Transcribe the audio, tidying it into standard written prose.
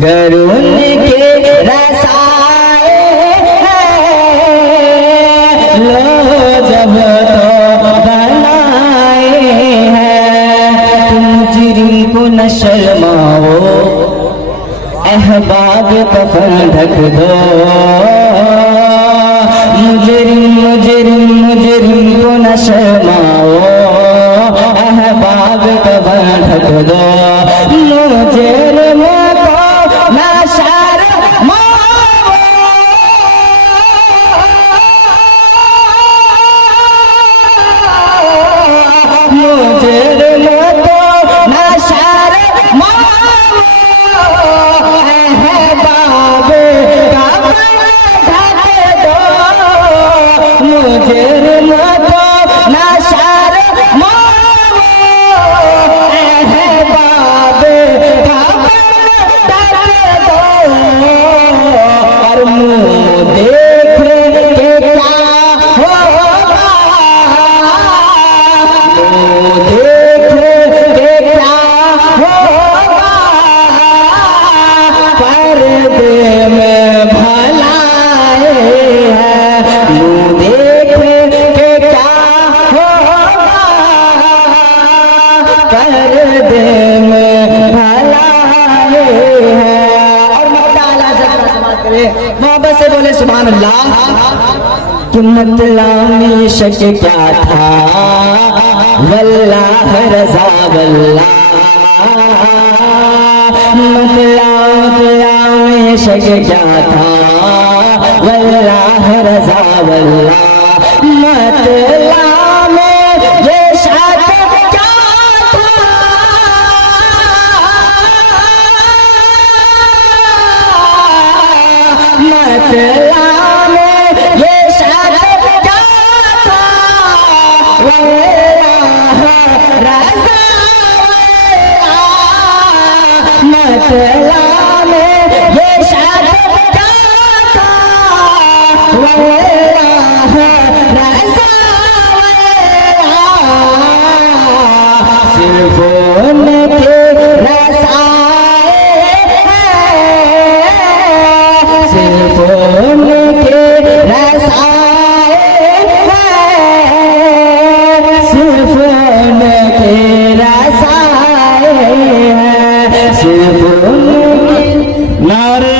गरुन के रसाए हैं लो जब तो बनाए हैं। तुम मुजरिम को न शर्माओ अहबाब कफन ढक दो। मुजरिम मुजरिम मुजरिम को न शर्माओ अहबाब कफन ढक दो। मुजरिम मोहब्बत से बोले सुभान अल्लाह। कि मतलामी शक क्या था वल्लाह रज़ा वल्लाह। मतलामी शक क्या था वल्लाह रज़ा वल्लाह। मतला में ये शक क्या था मतला मतला में ये शक क्या था वल्लाह रज़ा वल्लाह। सिर्फ उनके रज़ाए हैं सिर्फ उनके रज़ाए हैं सिर्फ उनके रज़ाए हैं सिर्फ उनके नारे